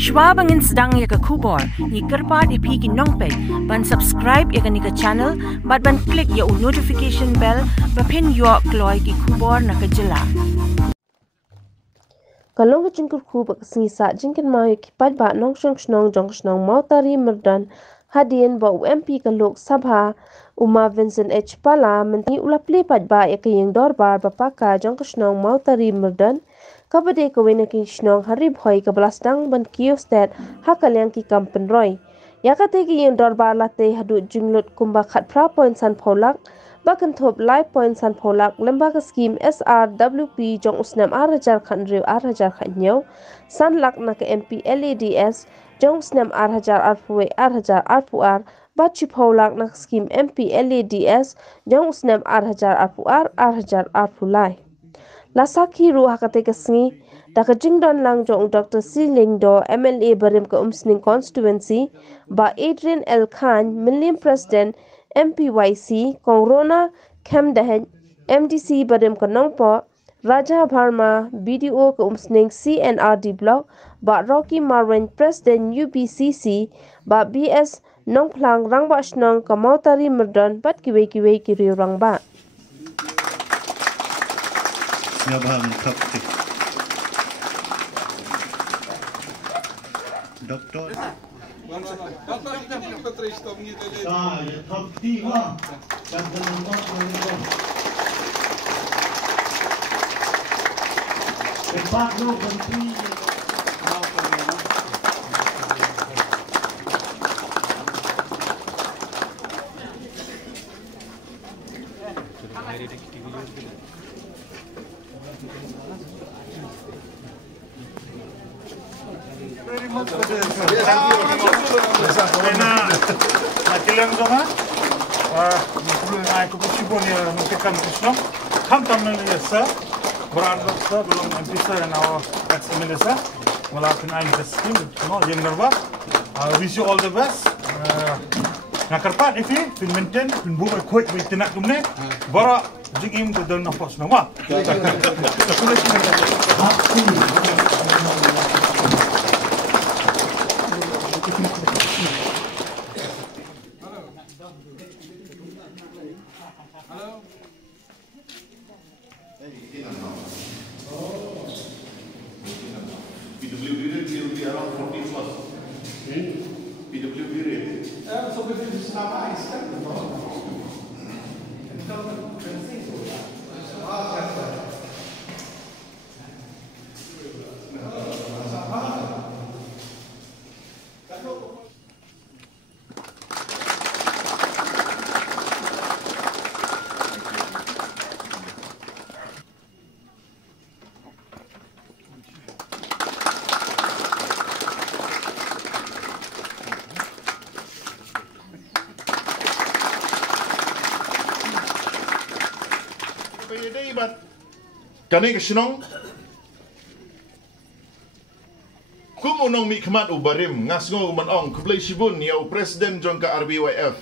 Shwa bangin sedang ya ke kubor, ni kerpat ipi ki nongpet, ban subscribe ya ke ni ke channel, ban klik ya notification bell, bapin yo kloy ki kubor na ke jela. Kalau ke jengkur ku bak sengisa jengkin mau kipat ba nong jong mau tari merdan hadian ba UMP ke Lok Sabha Uma Vincent H Pala menti ulap lipat ba ya ke yang dorbar bapaka jong mau tari merdan kabade ke wena ki shnong harib hoi ke belasdang ban kiostet hakal yang ki kampen roy ya kate ki yang dorbar late hadu jinglut kumba khat pra point san pholak bakan top live point san pholak lembaga skim SRWP jong usnam arajar khan rew arajar khan nyaw san lak na ke MP LEDS jong usnam arajar arfuwe arajar arfuar bachi pholak na skim MP LEDS jong usnam arajar arfuar arajar arfulai Lasaki ruah kate kesngi daka jingdon lang jong Dr. Si Lingdo MLA barim ke Umsning constituency ba Adrian L Khan Million President MPYC Kongrona Kemdahen MDC barim ke Nongpo Raja Bharma BDO ke Umsning CNRD block ba Rocky Marwan President UBCC ba BS Nongplang rangba shnong ke Mautari Merdon bat kiwe kiri rangba Ngabang kapte. Doktor. Ah, ya kapte wah. Jangan nonton. Cepat lu berhenti. Nakilang zonga, mungkin aku bersyukur ya mungkin Krishna, kam tamnal yasa, berada sa belum empisa dan awak eksamilasa, melakukan ain testing, no, yang nerva. Wish you all the best. Nakarpat ifi, fin maintain, fin buat kuat beritenak kumne, bara jingim tu dalam nafas nama. PWB rate will be around 40 plus. PWB rate. So we will start by step. Kani kesenong kumunong mi kemat ubarim ngasngo manong kublai sibun ya presiden jong ka RBYF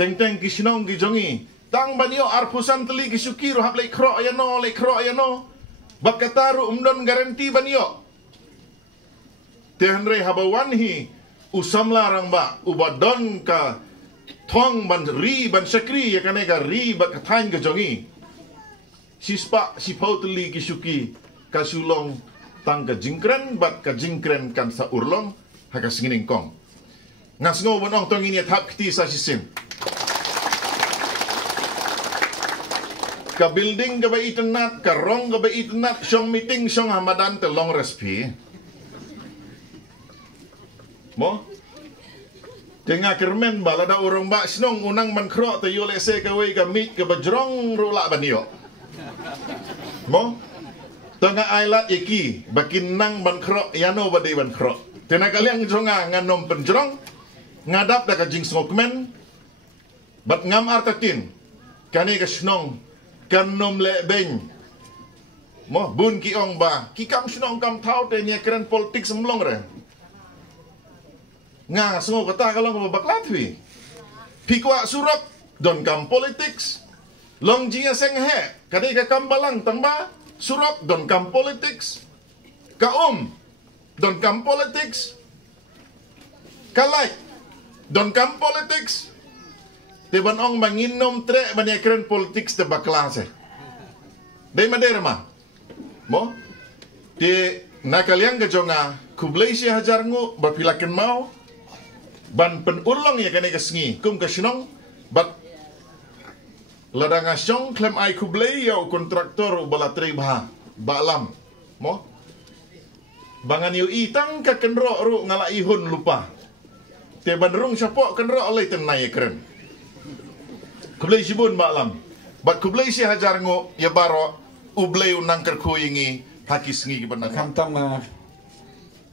teng kesenong gijongi tang banyo arpusan teli gisuki ro hap lek kro ayano bakataru umdon garanti banyo tehanre habawanhi usamla rangba ubadon ka thong ban ri ban sakri ya kanega ri bak kathain gijongi sispa sipau teli kisuki kasulong tang ka jingkren bat ka jingkren kan sa urlong haka singining kong ngasngo bonong tong ini thap kti sa sisim ka building ka ba itnat ka rong ka ba itnat syong meeting syong hamadan te long respi mo tengah kermen balada urang ba snong unang man kro te yole se ka we ka meet ka bajrong rula banyo mo tengah ailat iki bakin nang bankro yano badai bankro tena kalian jonga nganom penjrong ngadap da kajing smokmen bat ngam artakin kani ka snong kanom le beng mo bun ki ong ba ki kam snong kam thau te nya keren politik semlong re nga sngo kata kalong baklatwi pikwa surak don kam politics long jia seng he kani ka kambalang tamba surok don kam politics ka don't come politics. Kalai, don't come politics. Tiban ong manginom tre banyak keren politics te baklase. Dai maderma. Mo? Di nakaliang gajonga kublai si hajarngu bapilaken mau ban penurlong ya kane kesngi kum kasinong bat ladang asyong klem ai kublai ya kontraktor balatri bah balam. Mo? Bangan yu itang ka kenro ru ngala ihun lupa. Tiban rung sapok kenro oleh tenai keren. Kublai si bun balam. Bat kublai si hajarngu ya baro ublay unang kerkuingi hakis ngi giban Kamtam na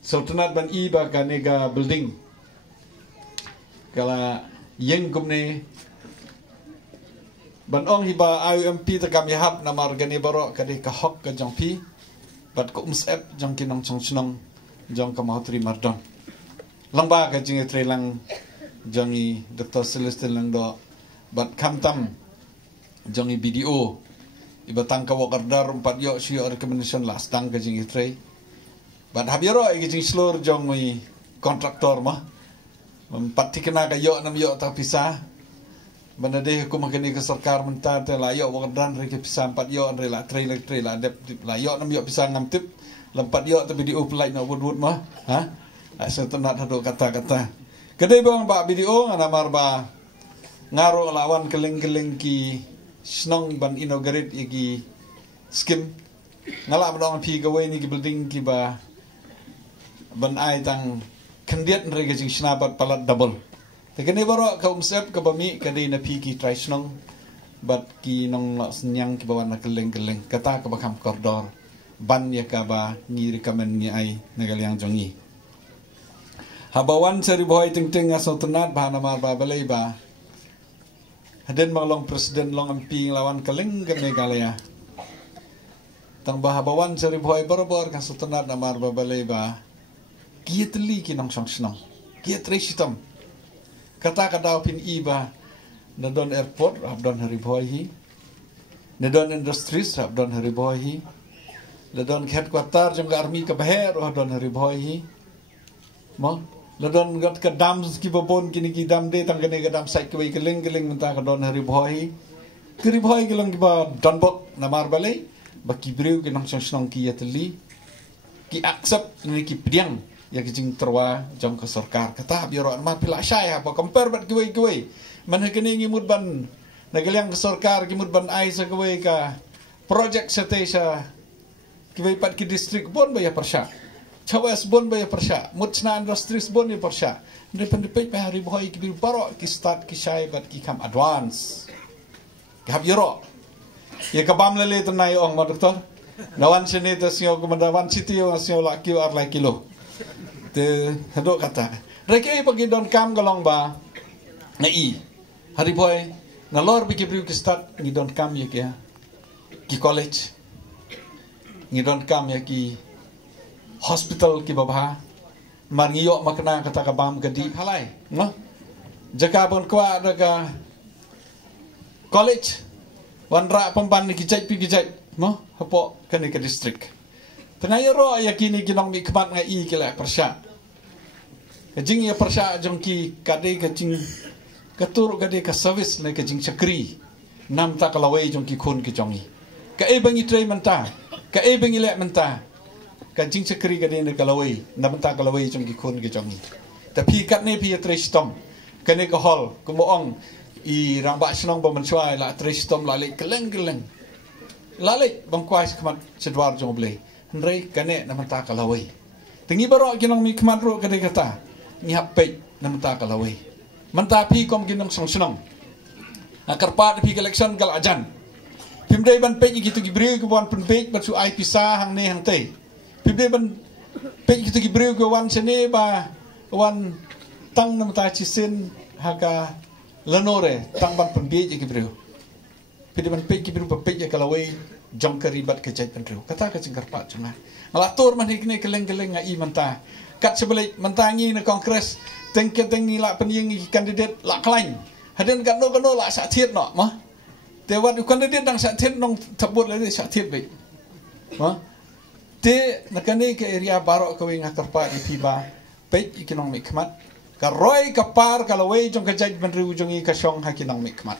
Sultanat ban iba kanega building. Kala yeng kumne ban ong hiba IUMP ta kam yahap na margani baro kade ka hok ka jongpi bat ko umsep jong kinong chongchnong jong ka mautri mardon. Langba ka jinge trelang jongi Dr. Celestin lang do bat kamtam jongi BDO ibatang ka wakardar 4 yo siyo recommendation last tang ka jingi tre bat habiro igi jing slur jong mi kontraktor mah pati kena ka yo nam yo ta pisah banda de ko makani ka sarkar mentar te la yo wakardar re ke pisah 4 yo re la tre la dep la yo nam yo pisah ngam tip 4 yo ta BDO pelai no wood mah ha asa tenat hado kata-kata kedai bang ba BDO ngana marba ngaro lawan keleng-keleng ki snong ban inaugurate igi skim ngala badong pi gawe ni ki building ki ba ban ai tang kandiat rega jing snabat palat double tekene baro ka umsep ka bami ka dei na pi ki try snong bat ki nong la senyang ki bawan na keleng-keleng kata ka bakam koridor ban ya ka ba ni recommend ni ai nagaliang jongi habawan seri boy ting-ting aso tenat ba na mar ba balai ba hadin maglong presiden long amping lawan keleng kami galaya tang bahabawan sari boy borobor kan sultanat namar babalay ba kietli kinong song kietre sitam kata pin iba na don airport abdon hari boy hi na don industries abdon hari boy hi na don headquarter jong army ka baher abdon hari boy hi mo ladon gat ka dam ki babon kini ki dam de tang kene ka dam sai ki keleng menta ka don hari boy kiri boy gelang ki ba donbot namar balai ba ki breu ki nong song ki yatli ki accept ni ki priang ya ki jing terwa jong ka sarkar kata biro ma pila syai apa compare bat ki man kene ngi mud ban nagaliang ka sarkar ki mud ban ai sa ki ka project sa te sa ki pat ki district bon ba ya persya Chawas bon ba ya persya, mutna industries bon ya persya. Independent pa hari boy ki baro ki start ki syai bat ki kam advance. Ki hab yoro. Ya kabam lele tanay ong ma doktor. Nawan sini ta siyo kumandawan city yo siyo la QR la kilo. Te hado kata. Reke pagi don kam galong ba ngai. Hari boy na lor bi ki start ni don kam ya ki college. Ni don kam ya ki hospital ki babha marngiyo makna kata ka bam gadi halai no jaka bon kwa daga college wanra pemban ki jai pi ki jai no hapo kani ka district tengaya ro yakini kinong mi kmat ngai ki la persya kajing ya persya jong ki kade ka jing katur kade ka service le ka jing chakri nam ta kalawai jong ki khun ki jongi ka e bangi trai menta ka e bangi le menta kancing cekri ka din kalawai namenta kalawai jong gikun ki jongi tapi kat ne pi tristom kene ka hol kumoong i ramba snong ba mensuai la tristom la le keleng la le bang kwais kmat sedwar jong ble ndrei kane namenta kalawai tingi baro kinong mi kmat ro kade kata ni hape namenta kalawai menta pi kom kinong song akarpa pi election kal ajan pimdai ban pe gitu gibre ko ban pe ban su ai pisah hang ne hang te Pibde ban pek kita ki breu ko wan sene ba wan tang nam ta chisin haka lanore tang ban pembe ki breu. Pibde ban pek ki breu pek ya kalawai jong karibat ke jait breu. Kata ka cingkar pak cuma. Ngalatur man hikne keleng-keleng ngai manta. Kat sebalik mentangi na kongres teng-teng la penying kandidat la klain. Haden kan no la sa thiet no ma. Te wat kandidat dang sa thiet nong thabut le sa thiet be. Ma te nakani ke area barok ko nga karpa ipiba pet ikinong mikmat ka roy ka par kalaway jong ka judgment riu jong i ka syong hakinong mikmat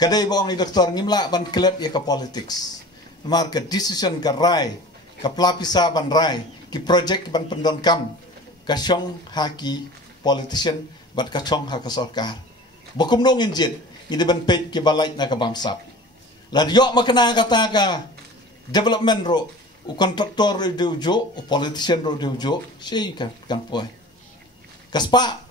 kadai boong i doktor ngimla ban klep ya ka politics mar ka decision ka rai ka plapisa ban rai ki project ban pendon kam ka syong haki politician bat ka syong ha ka sarkar bokum nong injit ini ban pet ki balai na ka bamsap la yo makna kata ka development ro o kontraktor de ujo o politician ro de ujo sei kan poi kaspa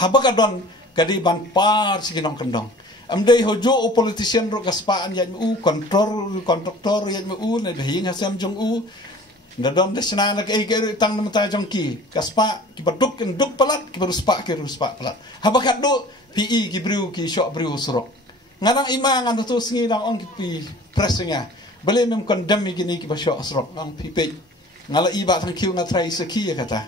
habaga don kadi ban par sikinong kendong amdei hojo o politician ro kaspa an yan u kontraktor yan u na hing hasam jong u ndadon de snana ke ke tang mata jong ki kaspa ki baduk duk palat ki beruspa palat habaga do pi ki briu ki shok briu surok nganang ima ngan tu sngi dang on ki pi pressinga boleh mem condemn gini ki basyo asrok ang pipet ngala iba thang kiu nga try sa ki kata